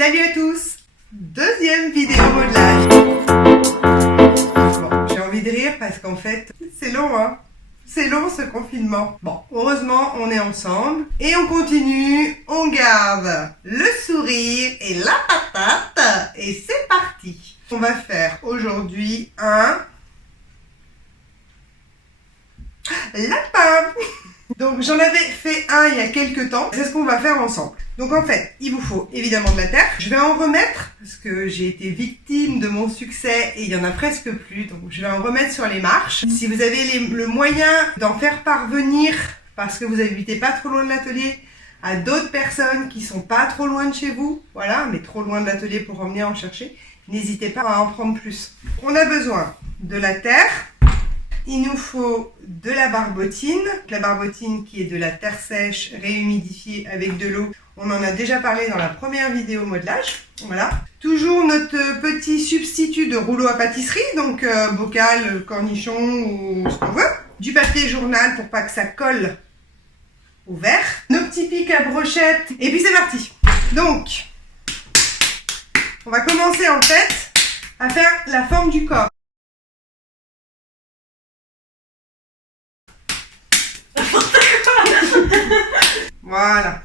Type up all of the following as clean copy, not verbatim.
Salut à tous! Deuxième vidéo modelage. Bon, j'ai envie de rire parce qu'en fait, c'est long, hein? C'est long ce confinement. Bon, heureusement, on est ensemble. Et on continue, on garde le sourire et la patate. Et c'est parti! On va faire aujourd'hui un lapin. Donc j'en avais fait un il y a quelques temps, c'est ce qu'on va faire ensemble. Donc en fait, il vous faut évidemment de la terre. Je vais en remettre parce que j'ai été victime de mon succès et il y en a presque plus. Donc je vais en remettre sur les marches. Si vous avez le moyen d'en faire parvenir, parce que vous habitez pas trop loin de l'atelier, à d'autres personnes qui sont pas trop loin de chez vous, voilà, mais trop loin de l'atelier pour revenir en chercher, n'hésitez pas à en prendre plus. On a besoin de la terre. Il nous faut de la barbotine qui est de la terre sèche réhumidifiée avec de l'eau. On en a déjà parlé dans la première vidéo modelage. Voilà. Toujours notre petit substitut de rouleau à pâtisserie, donc bocal, cornichon ou ce qu'on veut. Du papier journal pour pas que ça colle au verre. Nos petits pics à brochettes. Et puis c'est parti. Donc, on va commencer en fait à faire la forme du corps. Voilà.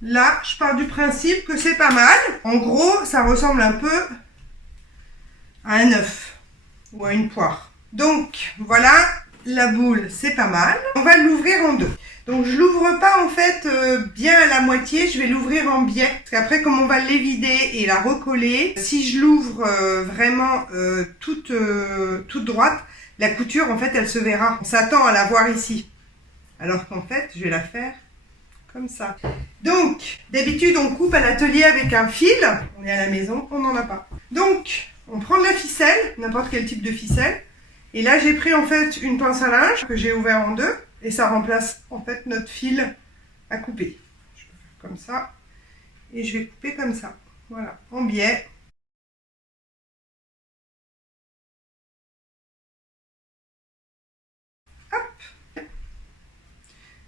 Là, je pars du principe que c'est pas mal. En gros, ça ressemble un peu à un œuf ou à une poire. Donc, voilà, la boule, c'est pas mal. On va l'ouvrir en deux. Donc, je l'ouvre pas en fait bien à la moitié. Je vais l'ouvrir en biais. Parce qu'après, comme on va l'évider et la recoller, si je l'ouvre vraiment toute droite, la couture, en fait, elle se verra. On s'attend à la voir ici. Alors qu'en fait, je vais la faire comme ça. Donc, d'habitude, on coupe à l'atelier avec un fil. On est à la maison, on n'en a pas. Donc, on prend de la ficelle, n'importe quel type de ficelle. Et là, j'ai pris en fait une pince à linge que j'ai ouvert en deux. Et ça remplace en fait notre fil à couper. Je peux faire comme ça. Et je vais couper comme ça. Voilà, en biais.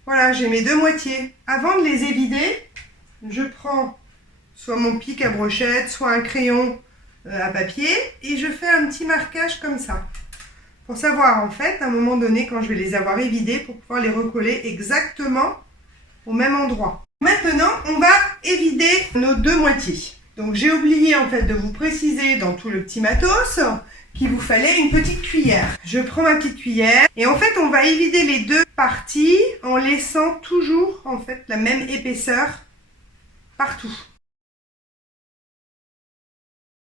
Voilà, j'ai mes deux moitiés. Avant de les évider, je prends soit mon pic à brochette, soit un crayon à papier et je fais un petit marquage comme ça. Pour savoir en fait, à un moment donné, quand je vais les avoir évidés, pour pouvoir les recoller exactement au même endroit. Maintenant, on va évider nos deux moitiés. Donc j'ai oublié en fait de vous préciser dans tout le petit matos qu'il vous fallait une petite cuillère. Je prends ma petite cuillère et en fait on va évider les deux parties en laissant toujours en fait la même épaisseur partout.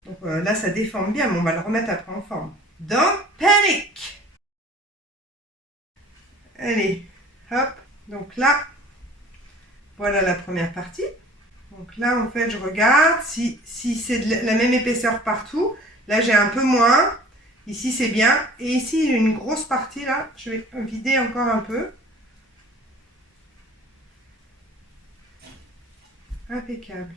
Donc là ça déforme bien mais on va le remettre après en forme. Don't panic! Allez, hop, donc là, voilà la première partie. Donc là en fait je regarde si c'est la même épaisseur partout. Là j'ai un peu moins. Ici c'est bien. Et ici j'ai une grosse partie là. Je vais vider encore un peu. Impeccable.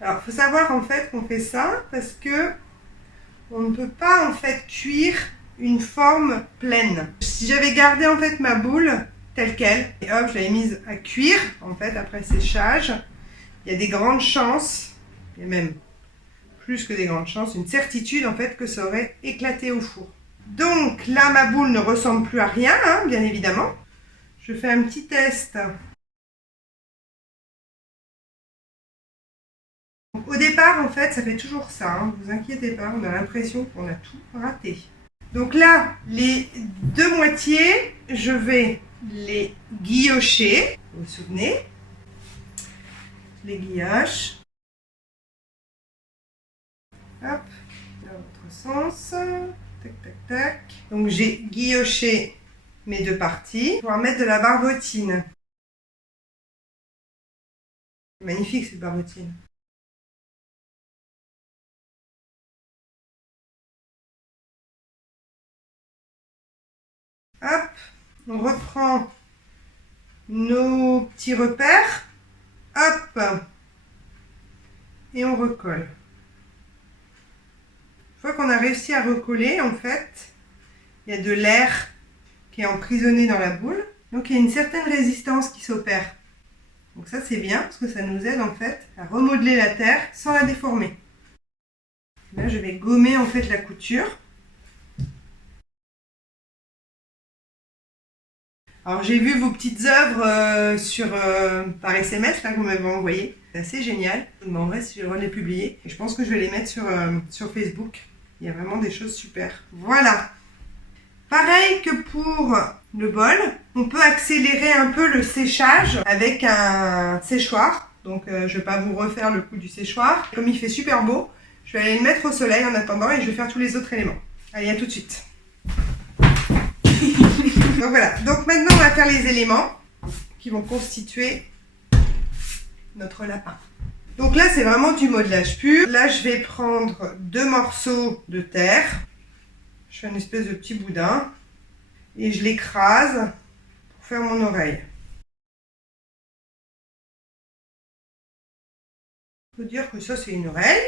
Alors il faut savoir en fait qu'on fait ça parce que on ne peut pas en fait cuire une forme pleine. Si j'avais gardé en fait ma boule telle quelle, et hop, je l'avais mise à cuire, en fait, après séchage, il y a des grandes chances, et même plus que des grandes chances, une certitude, en fait, que ça aurait éclaté au four. Donc, là, ma boule ne ressemble plus à rien, hein, bien évidemment. Je fais un petit test. Donc, au départ, en fait, ça fait toujours ça, hein, ne vous inquiétez pas, on a l'impression qu'on a tout raté. Donc là, les deux moitiés, je vais les guillocher. Vous vous souvenez? Les guilloche. Hop, dans l'autre sens. Tac, tac, tac. Donc j'ai guilloché mes deux parties. On va mettre de la barbotine. Magnifique cette barbotine. Hop, on reprend nos petits repères. Hop, et on recolle. Une fois qu'on a réussi à recoller, en fait, il y a de l'air qui est emprisonné dans la boule. Donc il y a une certaine résistance qui s'opère. Donc ça c'est bien parce que ça nous aide en fait à remodeler la terre sans la déformer. Là je vais gommer en fait la couture. Alors j'ai vu vos petites œuvres par SMS là, que vous m'avez envoyé. C'est assez génial. Je me demanderai si je vais les publier. Et je pense que je vais les mettre sur Facebook. Il y a vraiment des choses super. Voilà. Pareil que pour le bol, on peut accélérer un peu le séchage avec un séchoir. Donc je ne vais pas vous refaire le coup du séchoir. Comme il fait super beau, je vais aller le mettre au soleil en attendant et je vais faire tous les autres éléments. Allez, à tout de suite. Donc voilà, donc maintenant on va faire les éléments qui vont constituer notre lapin. Donc là c'est vraiment du modelage pur. Là je vais prendre 2 morceaux de terre. Je fais une espèce de petit boudin et je l'écrase pour faire mon oreille. On peut dire que ça c'est une oreille.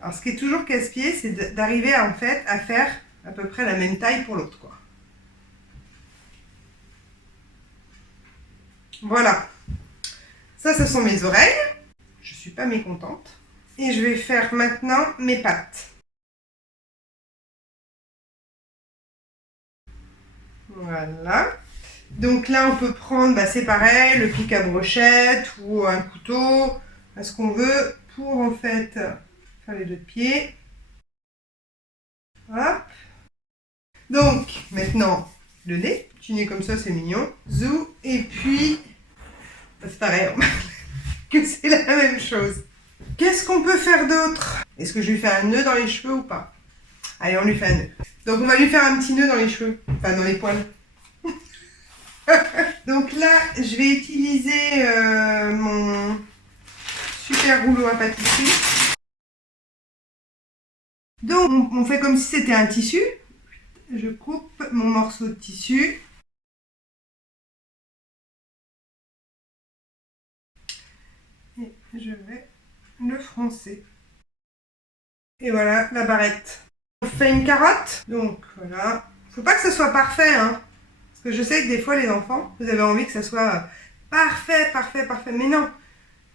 Alors ce qui est toujours casse-pied, c'est d'arriver en fait à faire à peu près la même taille pour l'autre, quoi. Voilà. Ça, ce sont mes oreilles. Je suis pas mécontente. Et je vais faire maintenant mes pattes. Voilà. Donc là, on peut prendre, c'est pareil, le pic à brochette ou un couteau, ce qu'on veut pour en fait faire les 2 pieds. Hop. Donc, maintenant, le nez. Petit nez comme ça, c'est mignon. Zou. Et puis, c'est pareil, que c'est la même chose. Qu'est-ce qu'on peut faire d'autre? Est-ce que je lui fais un nœud dans les cheveux ou pas? Allez, on lui fait un nœud. Donc, on va lui faire un petit nœud dans les cheveux, enfin dans les poils. Donc là, je vais utiliser mon super rouleau à pâtisserie. Donc, on fait comme si c'était un tissu. Je coupe mon morceau de tissu. Et je vais le froncer. Et voilà la barrette. On fait une carotte. Donc voilà. Faut pas que ce soit parfait, hein. Parce que je sais que des fois, les enfants, vous avez envie que ça soit parfait, parfait, parfait. Mais non.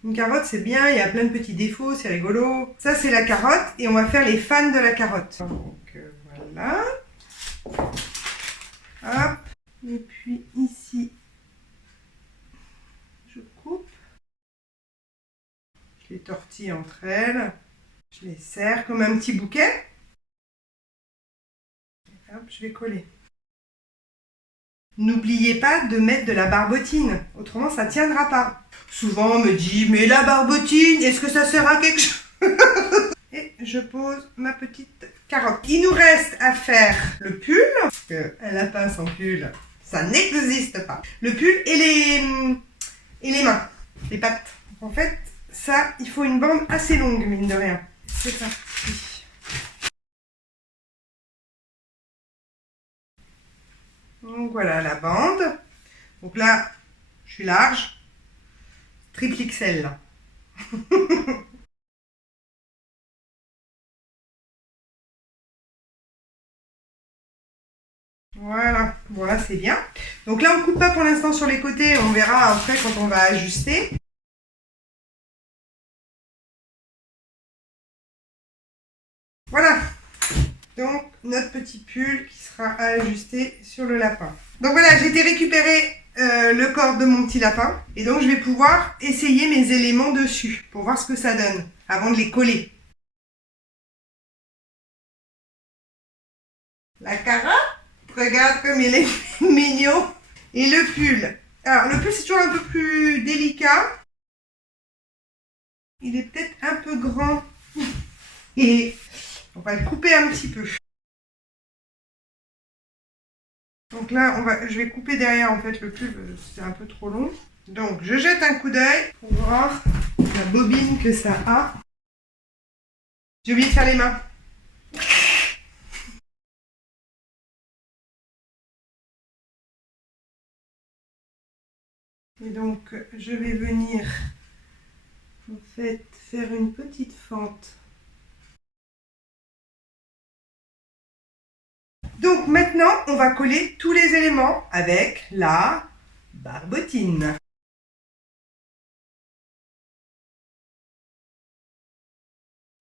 Une carotte, c'est bien. Il y a plein de petits défauts. C'est rigolo. Ça, c'est la carotte. Et on va faire les fans de la carotte. Donc voilà. Hop. Et puis ici, je coupe. Je les tortille entre elles. Je les serre comme un petit bouquet. Et hop, je vais coller. N'oubliez pas de mettre de la barbotine, autrement ça ne tiendra pas. Souvent on me dit, mais la barbotine, est-ce que ça sert à quelque chose? Et je pose ma petite carotte. Il nous reste à faire le pull, parce qu'un lapin sans pull, ça n'existe pas. Le pull et les mains, les pattes. En fait, ça, il faut une bande assez longue, mine de rien. C'est parti. Donc voilà la bande. Donc là, je suis large. Triple XL. Voilà. Bon là c'est bien. Donc là on ne coupe pas pour l'instant sur les côtés. On verra après quand on va ajuster. Voilà. Donc notre petit pull qui sera ajusté sur le lapin. Donc voilà, j'ai été récupérer le corps de mon petit lapin. Et donc je vais pouvoir essayer mes éléments dessus pour voir ce que ça donne avant de les coller. La carotte, regarde comme il est mignon. Et le pull. Alors le pull c'est toujours un peu plus délicat. Il est peut-être un peu grand. Et on va le couper un petit peu. Donc là, je vais couper derrière en fait le pull, c'est un peu trop long. Donc je jette un coup d'œil pour voir la bobine que ça a. J'ai oublié de faire les mains. Et donc je vais venir en fait faire une petite fente. Donc maintenant, on va coller tous les éléments avec la barbotine.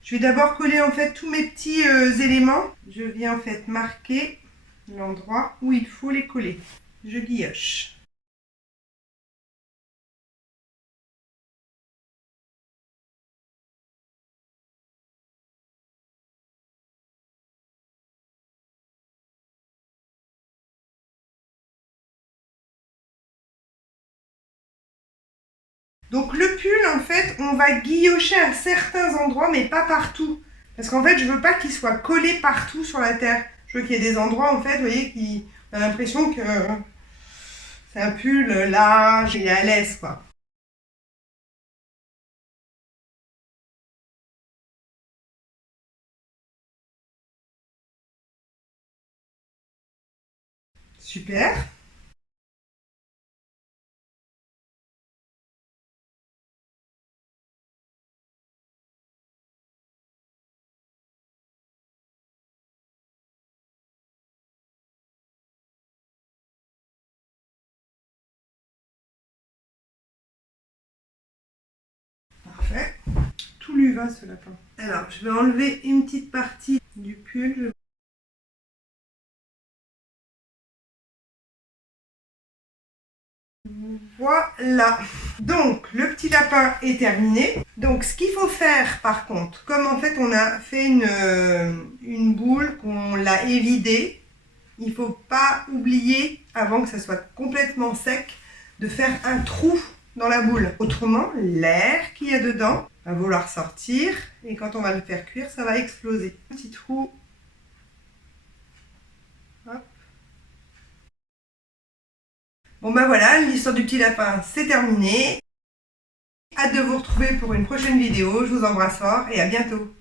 Je vais d'abord coller en fait tous mes petits éléments. Je viens en fait marquer l'endroit où il faut les coller. Je guilloche. Donc le pull, en fait, on va guillocher à certains endroits, mais pas partout. Parce qu'en fait, je veux pas qu'il soit collé partout sur la terre. Je veux qu'il y ait des endroits, en fait, vous voyez, qui on a l'impression que c'est un pull large et à l'aise, quoi. Super. Parfait. Tout lui va, ce lapin. Alors, je vais enlever une petite partie du pull. Voilà. Donc, le petit lapin est terminé. Donc, ce qu'il faut faire, par contre, comme en fait, on a fait une boule, qu'on l'a évidée, il ne faut pas oublier, avant que ça soit complètement sec, de faire un trou dans la boule. Autrement, l'air qu'il y a dedans va vouloir sortir et quand on va le faire cuire, ça va exploser. Un petit trou. Hop. Bon ben voilà, l'histoire du petit lapin, c'est terminé. Hâte de vous retrouver pour une prochaine vidéo. Je vous embrasse fort et à bientôt.